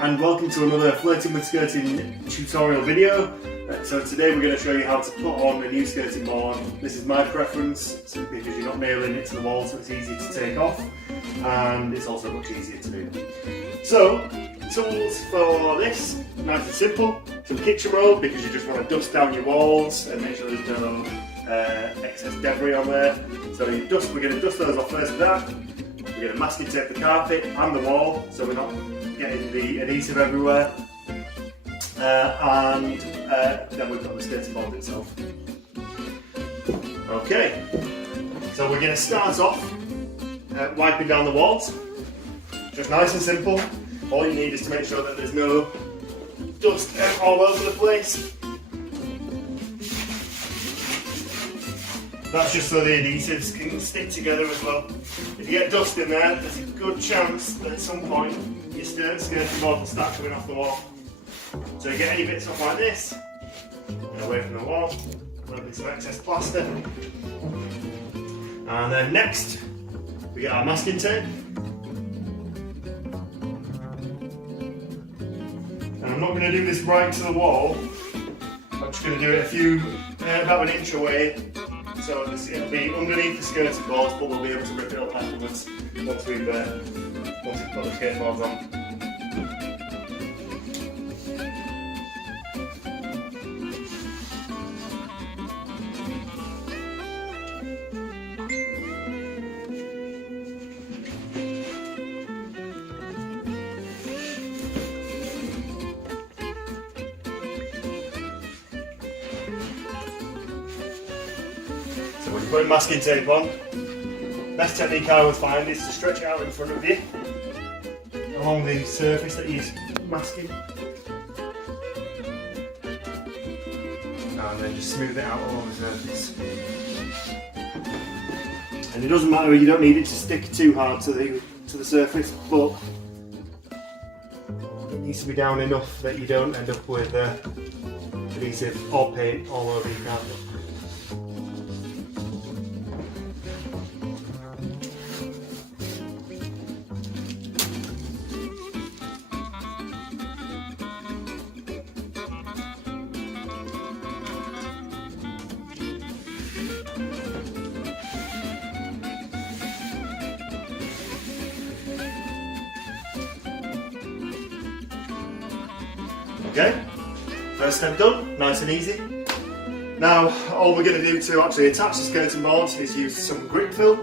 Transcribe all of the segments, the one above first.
and welcome to another Flirting with Skirting tutorial video. So today we're going to show you how to put on a new skirting board. This is my preference because you're not nailing it to the wall, so it's easy to take off and it's also much easier to do. So tools for this, nice and simple. Some kitchen roll because you just want to dust down your walls and make sure there's no excess debris on there. So we're going to dust those off first with that. We're going to masking tape the carpet and the wall so we're not getting the adhesive everywhere. And then we've got the skirting board itself. Okay, so we're going to start off wiping down the walls. Just nice and simple. All you need is to make sure that there's no dust all over the place. That's just so the adhesives can stick together as well. If you get dust in there, there's a good chance that at some point your skirting board will start coming off the wall. So you get any bits off like this, get away from the wall, a little bit of excess plaster. And then next, we get our masking tape. And I'm not going to do this right to the wall, I'm just going to do it about an inch away. So it'll be underneath the skirting boards, but we'll be able to rip it up afterwards once we've put the skirting boards on. So when you put masking tape on, best technique I would find is to stretch it out in front of you along the surface that you're masking, and then just smooth it out along the surface. And it doesn't matter, you don't need it to stick too hard to the surface, but it needs to be down enough that you don't end up with adhesive or paint all over your carpet. Okay, first step done, nice and easy. Now, all we're going to do to actually attach the skirting boards is use some grip fill,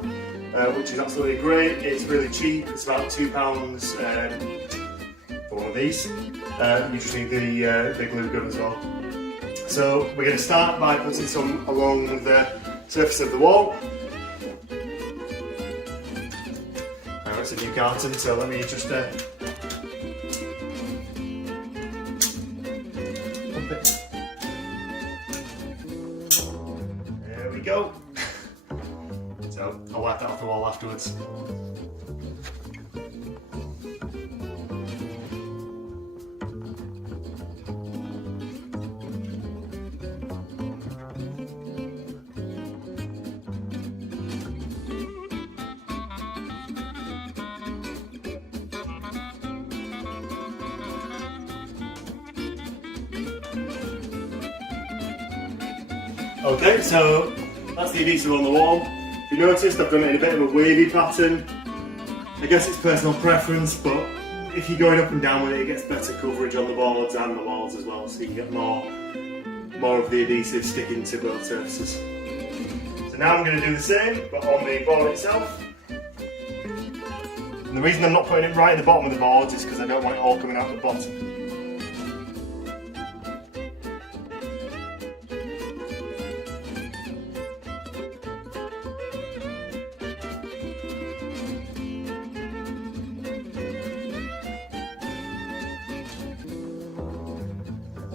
which is absolutely great. It's really cheap, it's about £2 for one of these. You just need the glue gun as well. So we're going to start by putting some along the surface of the wall. Now it's a new carton, so let me just there we go. So I'll wipe that off the wall afterwards. Okay, so that's the adhesive on the wall. If you noticed, I've done it in a bit of a wavy pattern. I guess it's personal preference, but if you're going up and down with it, it gets better coverage on the boards and the walls as well, so you can get more of the adhesive sticking to both surfaces. So now I'm going to do the same, but on the board itself. And the reason I'm not putting it right at the bottom of the boards is because I don't want it all coming out the bottom.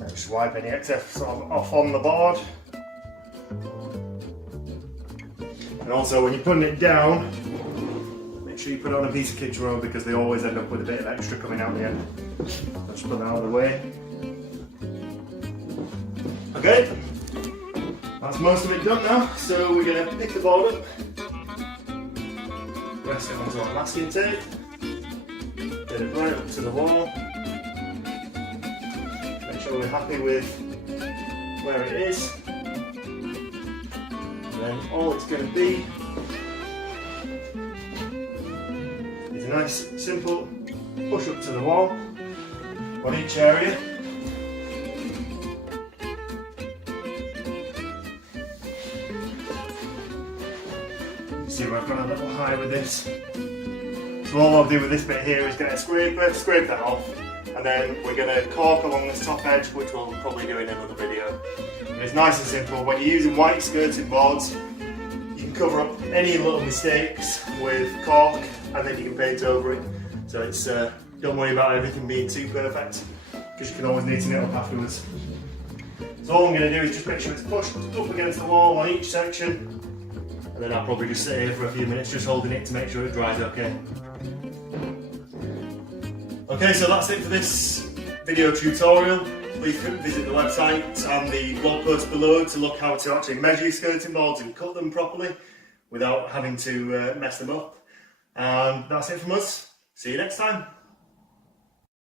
Just wipe any excess off on the board. And also when you're putting it down, make sure you put it on a piece of kitchen roll because they always end up with a bit of extra coming out the end. I'll just put that out of the way. Okay, that's most of it done now, so we're going to pick the board up, rest it onto our masking tape, get it right up to the wall. sure we're happy with where it is. And then all it's going to be is a nice simple push up to the wall on each area. See where I've gone a little high with this. So all I'll do with this bit here is get a scraper, scrape that off, and then we're going to caulk along this top edge, which we'll probably do in another video. But it's nice and simple. When you're using white skirting boards, you can cover up any little mistakes with caulk, and then you can paint over it. So it's don't worry about everything being too perfect, because you can always neaten it up afterwards. So all I'm going to do is just make sure it's pushed up against the wall on each section. And then I'll probably just sit here for a few minutes just holding it to make sure it dries okay. Okay, so that's it for this video tutorial. Please visit the website and the blog post below to look how to actually measure your skirting boards and cut them properly without having to mess them up. And that's it from us. See you next time.